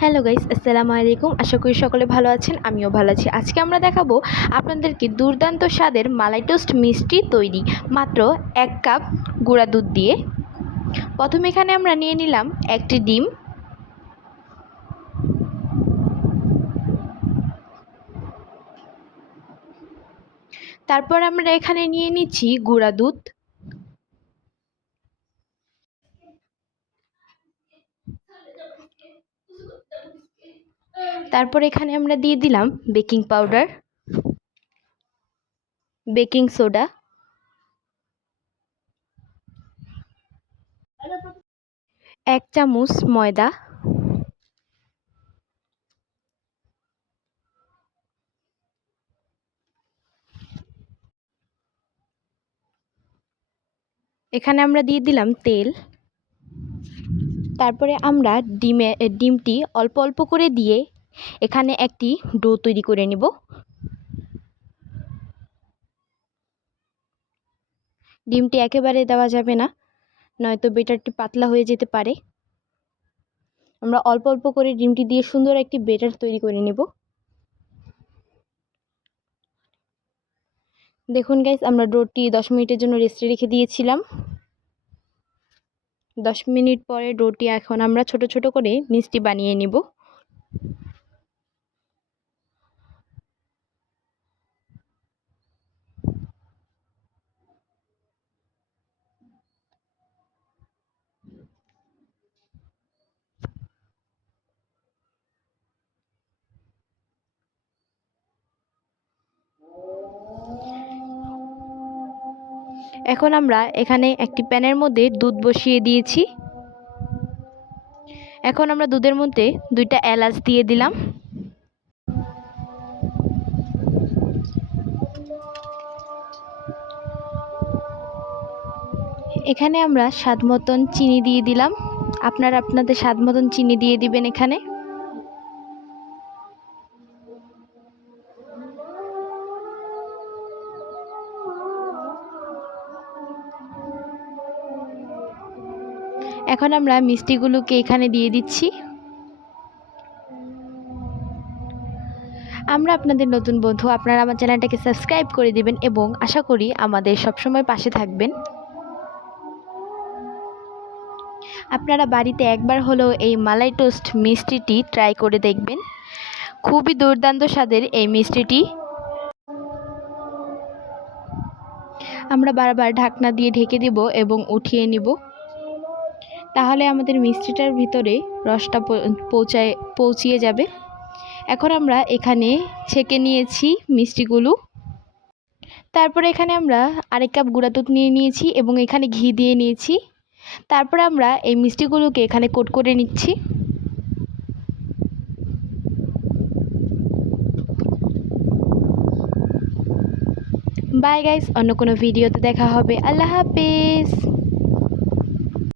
Hello guys, আসসালামু আলাইকুম। আশা করি সকলে ভালো আছেন, আমিও ভালো আছি। আজকে আমরা দেখাবো আপনাদেরকে দুর্দান্ত স্বাদের মালাই টোস্ট মিষ্টি তৈরি। মাত্র এক কাপ গুঁড়া দুধ দিয়ে। প্রথমে এখানে আমরা নিয়ে নিলাম একটি ডিম। তারপর আমরা এখানে নিয়ে নিচ্ছি গুঁড়া দুধ। তারপর এখানে আমরা দিয়ে দিলাম বেকিং পাউডার, বেকিং সোডা। এক চামচ ময়দা। এখানে আমরা দিয়ে দিলাম তেল। তারপরে আমরা ডিমে ডিমটি অল্প অল্প করে দিয়ে এখানে একটি ডো তৈরি করে নিব। ডিমটি একেবারে দেওয়া যাবে না, নয়তো বেটারটি পাতলা হয়ে যেতে পারে। আমরা অল্প অল্প করে ডিমটি দিয়ে সুন্দর একটি বেটার তৈরি করে নেব। দেখুন গাইস আমরা ডোটি দশ মিনিটের জন্য রেস্টে রেখে দিয়েছিলাম। দশ মিনিট পরে ডোটি এখন আমরা ছোট ছোট করে মিষ্টি বানিয়ে নিব। এখন আমরা এখানে একটি প্যানের মধ্যে দুধ বসিয়ে দিয়েছি। এখন আমরা দুধের মধ্যে দুইটা এলাচ দিয়ে দিলাম। এখানে আমরা স্বাদ মতন চিনি দিয়ে দিলাম। আপনারা আপনাদের স্বাদ মতন চিনি দিয়ে দিবেন এখানে। এখন আমরা মিষ্টিগুলোকে এখানে দিয়ে দিচ্ছি। আমরা আপনাদের নতুন বন্ধু, আপনারা আমার চ্যানেলটাকে সাবস্ক্রাইব করে দিবেন এবং আশা করি আমাদের সবসময় পাশে থাকবেন। আপনারা বাড়িতে একবার হলেও এই মালাই টোস্ট মিষ্টিটি ট্রাই করে দেখবেন। খুবই দুর্দান্ত স্বাদের এই মিষ্টিটি। আমরা বারবার ঢাকনা দিয়ে ঢেকে দিব এবং উঠিয়ে নিব। তাহলে আমাদের মিষ্টিটার ভিতরে রসটা পৌঁছায়, পৌঁছিয়ে যাবে। এখন আমরা এখানে ছেঁকে নিয়েছি মিষ্টিগুলো। তারপরে এখানে আমরা আরেক কাপ গুঁড়া দুধ নিয়ে নিয়েছি এবং এখানে ঘি দিয়ে নিয়েছি। তারপরে আমরা এই মিষ্টিগুলোকে এখানে কোট করে নিচ্ছি। বাই গাইস অন্য কোনো ভিডিওতে দেখা হবে। আল্লাহ হাফিজ!